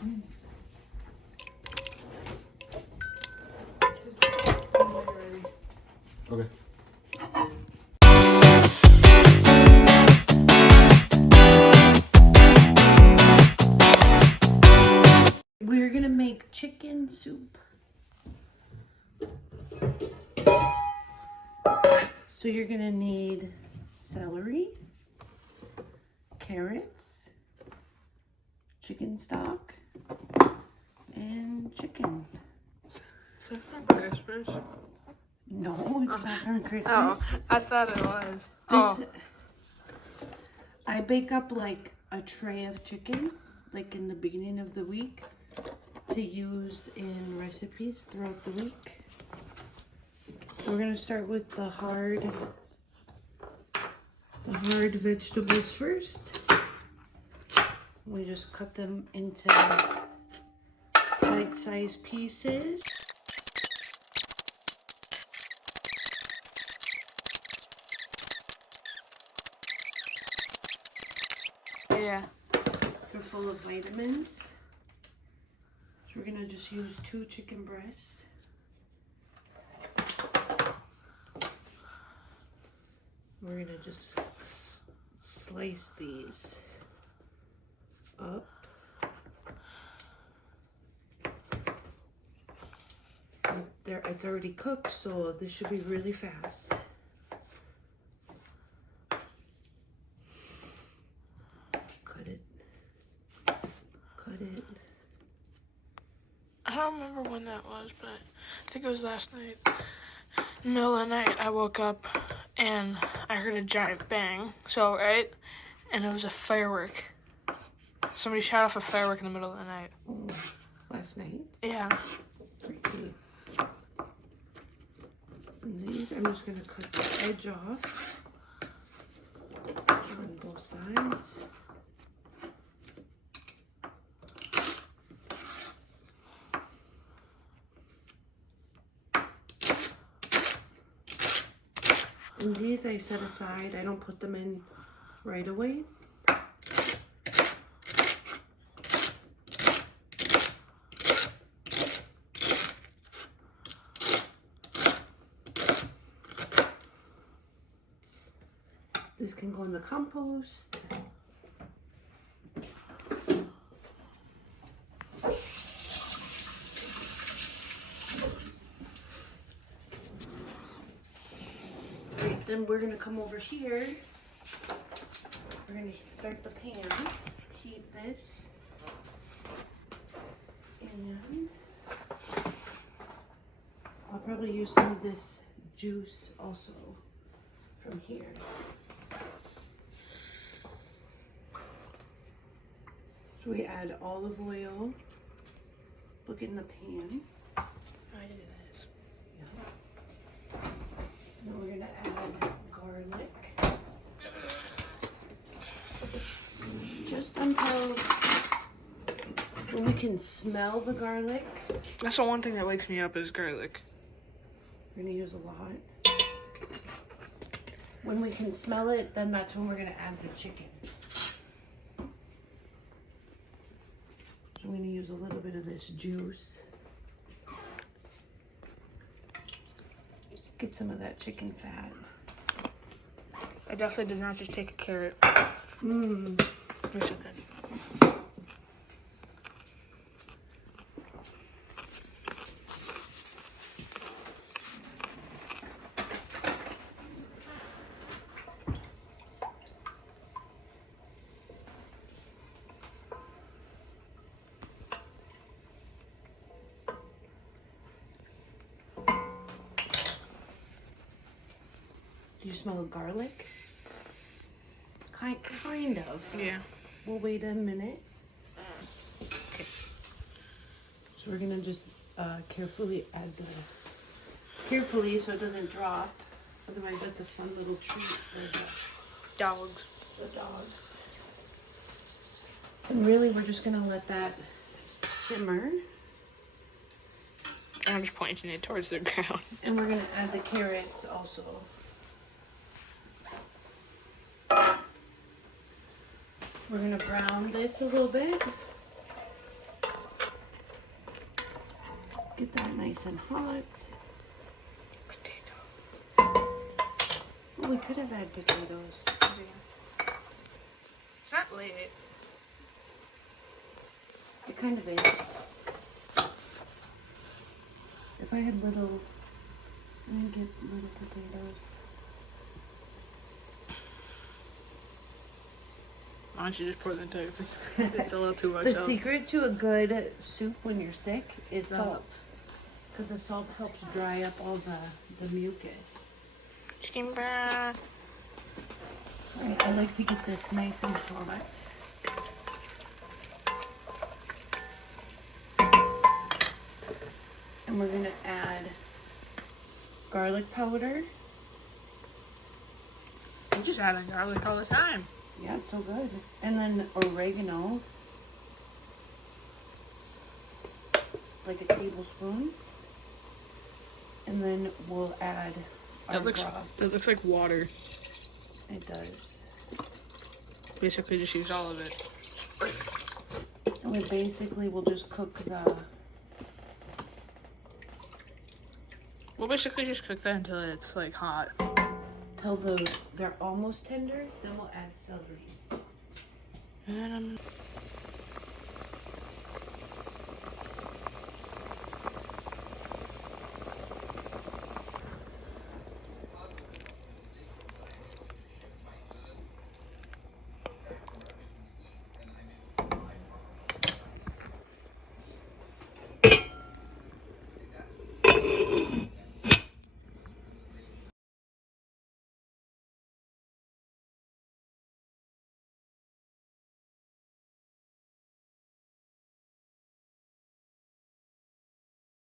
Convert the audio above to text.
Okay. We're gonna make chicken soup. So you're gonna need celery, carrots, chicken stock, and chicken. Is that for Christmas? No, it's not from Christmas. Oh, I thought it was. I bake up like a tray of chicken, like in the beginning of the week, to use in recipes throughout the week. So we're gonna start with the hard vegetables first. We just cut them into bite-sized pieces. Yeah. They're full of vitamins. So we're gonna just use 2 chicken breasts. We're gonna just slice these up. It's already cooked, so this should be really fast. Cut it. I don't remember when that was, but I think it was last night. In the middle of the night, I woke up and I heard a giant bang. So, right? And it was a firework. Somebody shot off a firework in the middle of the night. Last night? Yeah. Crazy. And these, I'm just going to cut the edge off on both sides. And these I set aside. I don't put them in right away. This can go in the compost. Then we're gonna come over here. We're gonna start the pan, heat this, and I'll probably use some of this juice also from here. So we add olive oil, look in the pan. I did this. Then we're gonna add garlic. Just until when we can smell the garlic. That's the one thing that wakes me up is garlic. We're gonna use a lot. When we can smell it, then that's when we're gonna add the chicken. So I'm gonna use a little bit of this juice. Get some of that chicken fat. I definitely did not just take a carrot. Mmm. Yes, I did. Do you smell the garlic? Kind of. Yeah. We'll wait a minute. Okay. So we're gonna just carefully add carefully so it doesn't drop. Otherwise, that's a fun little treat for the dogs. And really, we're just gonna let that simmer. I'm just pointing it towards the ground. And we're gonna add the carrots also. We're gonna brown this a little bit. Get that nice and hot. Potato. Well, we could have had potatoes. It's not late. It kind of is. If I had little, I'm gonna get little potatoes. Why don't you just pour the entire thing? It's a little too much. The secret to a good soup when you're sick is salt. Because the salt helps dry up all the mucus. Chicken broth. Alright, I like to get this nice and hot. And we're gonna add garlic powder. I'm just adding garlic all the time. Yeah, it's so good. And then oregano. Like a tablespoon. And then we'll add our broth. That looks like water. It does. Basically just use all of it. And we basically will just cook the... We'll basically just cook that until it's like hot. Till they're almost tender, then we'll add celery. And